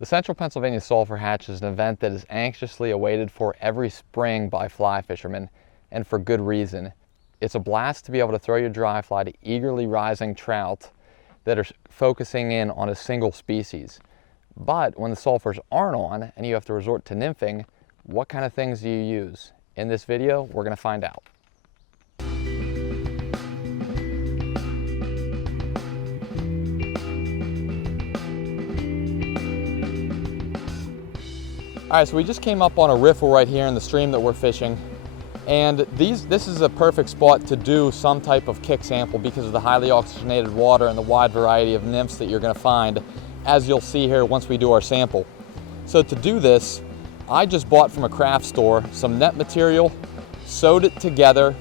The Central Pennsylvania Sulfur Hatch is an event that is anxiously awaited for every spring by fly fishermen, and for good reason. It's a blast to be able to throw your dry fly to eagerly rising trout that are focusing in on a single species. But when the sulfurs aren't on and you have to resort to nymphing, what kind of things do you use? In this video, we're going to find out. All right, so we just came up on a riffle right here in the stream that we're fishing. And this is a perfect spot to do some type of kick sample because of the highly oxygenated water and the wide variety of nymphs that you're gonna find, as you'll see here once we do our sample. So to do this, I just bought from a craft store some net material, sewed it together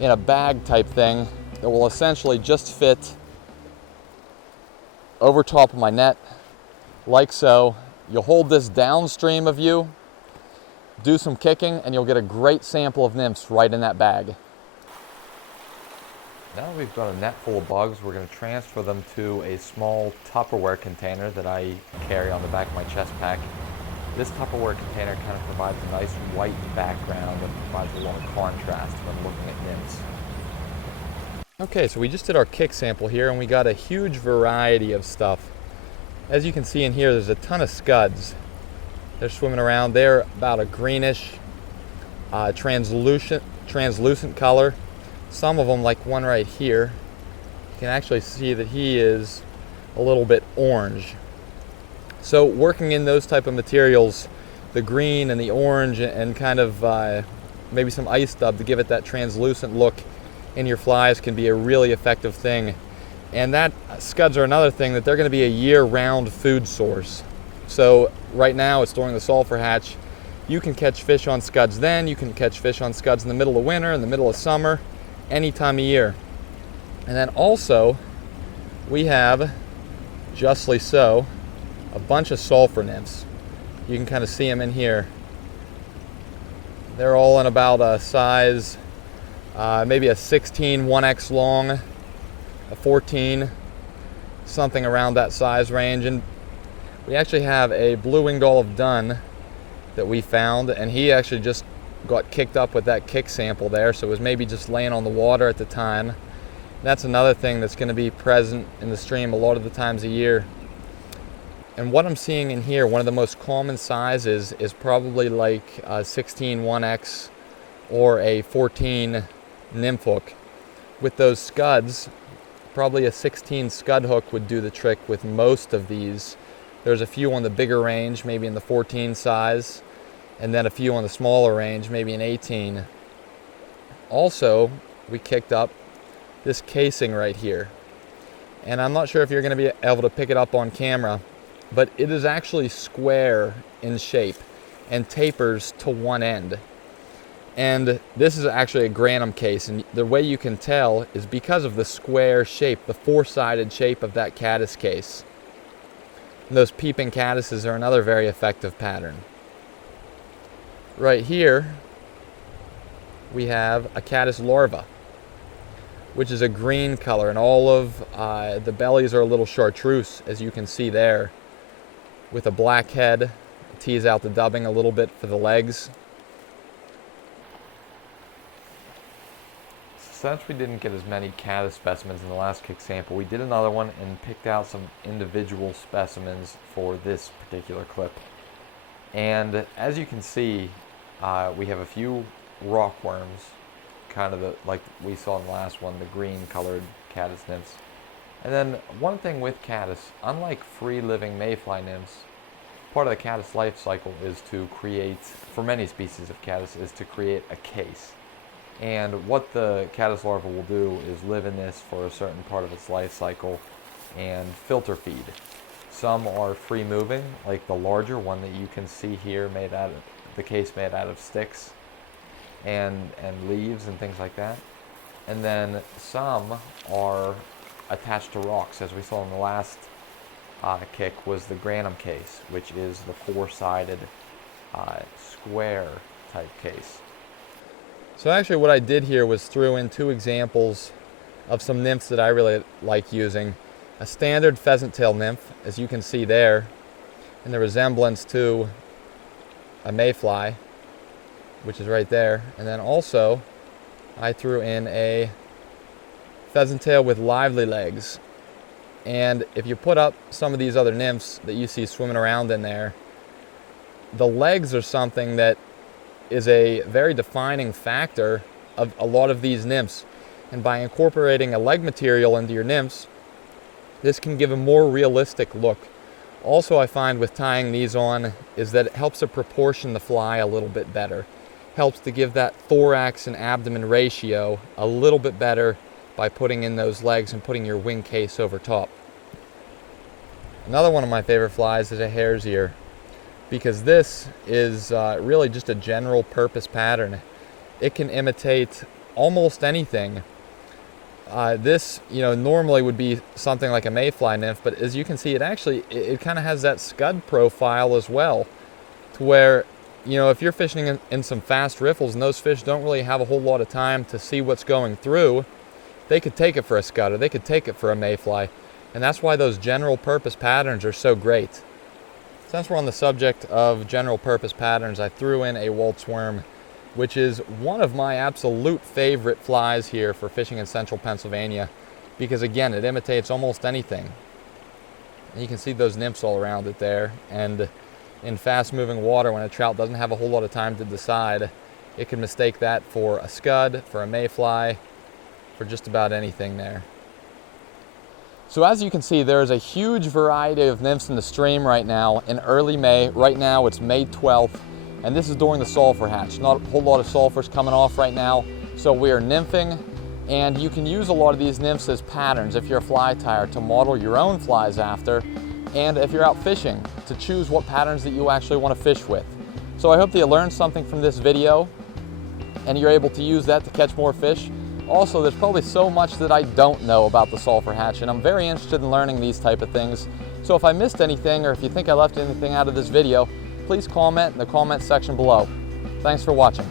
in a bag type thing that will essentially just fit over top of my net, like so. You'll hold this downstream of you, do some kicking, and you'll get a great sample of nymphs right in that bag. Now that we've got a net full of bugs, we're going to transfer them to a small Tupperware container that I carry on the back of my chest pack. This Tupperware container kind of provides a nice white background and provides a lot of contrast when looking at nymphs. Okay, so we just did our kick sample here and we got a huge variety of stuff. As you can see in here, there's a ton of scuds. They're swimming around. They're about a greenish, translucent color. Some of them, like one right here, you can actually see that he is a little bit orange. So working in those type of materials, the green and the orange and kind of maybe some ice dub to give it that translucent look in your flies can be a really effective thing. And that scuds are another thing that they're going to be a year-round food source. So right now it's during the sulfur hatch. You can catch fish on scuds then. You can catch fish on scuds in the middle of winter, in the middle of summer, any time of year. And then also we have, justly so, a bunch of sulfur nymphs. You can kind of see them in here. They're all in about a size, maybe a 16 1x long, a 14, something around that size range. And we actually have a blue-winged olive dun that we found, and he actually just got kicked up with that kick sample there, so it was maybe just laying on the water at the time. That's another thing that's going to be present in the stream a lot of the times a year. And what I'm seeing in here, one of the most common sizes is probably like a 16 1x or a 14 nymph hook. With those scuds, probably a 16 scud hook would do the trick with most of these. There's a few on the bigger range, maybe in the 14 size, and then a few on the smaller range, maybe an 18. Also, we kicked up this casing right here. And I'm not sure if you're going to be able to pick it up on camera, but it is actually square in shape and tapers to one end. And this is actually a granum case, and the way you can tell is because of the square shape, the four-sided shape of that caddis case. And those peeping caddises are another very effective pattern. Right here, we have a caddis larva, which is a green color, and all of the bellies are a little chartreuse, as you can see there, with a black head. Tease out the dubbing a little bit for the legs. Since we didn't get as many caddis specimens in the last kick sample, we did another one and picked out some individual specimens for this particular clip. And as you can see, we have a few rock worms, kind of like we saw in the last one, the green colored caddis nymphs. And then one thing with caddis, unlike free-living mayfly nymphs, part of the caddis life cycle is to create, for many species of caddis, is to create a case. And what the caddis larva will do is live in this for a certain part of its life cycle and filter feed. Some are free moving, like the larger one that you can see here, made out of the case made out of sticks and leaves and things like that. And then some are attached to rocks, as we saw in the last kick was the granum case, which is the four-sided square type case. So actually what I did here was threw in two examples of some nymphs that I really like using. A standard pheasant tail nymph, as you can see there, in the resemblance to a mayfly, which is right there. And then also I threw in a pheasant tail with lively legs. And if you put up some of these other nymphs that you see swimming around in there, the legs are something that is a very defining factor of a lot of these nymphs. And by incorporating a leg material into your nymphs, this can give a more realistic look. Also, I find with tying these on is that it helps to proportion the fly a little bit better. Helps to give that thorax and abdomen ratio a little bit better by putting in those legs and putting your wing case over top. Another one of my favorite flies is a hare's ear, because this is really just a general purpose pattern. It can imitate almost anything. This, normally would be something like a mayfly nymph, but as you can see, it kind of has that scud profile as well, to where, if you're fishing in some fast riffles and those fish don't really have a whole lot of time to see what's going through, they could take it for a scud or they could take it for a mayfly. And that's why those general purpose patterns are so great. Since we're on the subject of general purpose patterns, I threw in a waltz worm, which is one of my absolute favorite flies here for fishing in central Pennsylvania, because again, it imitates almost anything. And you can see those nymphs all around it there, and in fast moving water, when a trout doesn't have a whole lot of time to decide, it can mistake that for a scud, for a mayfly, for just about anything there. So as you can see, there's a huge variety of nymphs in the stream right now in early May. Right now it's May 12th, and this is during the sulfur hatch. Not a whole lot of sulfurs coming off right now, so we are nymphing, and you can use a lot of these nymphs as patterns if you're a fly tyer to model your own flies after, and if you're out fishing, to choose what patterns that you actually want to fish with. So I hope that you learned something from this video, and you're able to use that to catch more fish. Also, there's probably so much that I don't know about the sulfur hatch, and I'm very interested in learning these type of things. So if I missed anything, or if you think I left anything out of this video, please comment in the comment section below. Thanks for watching.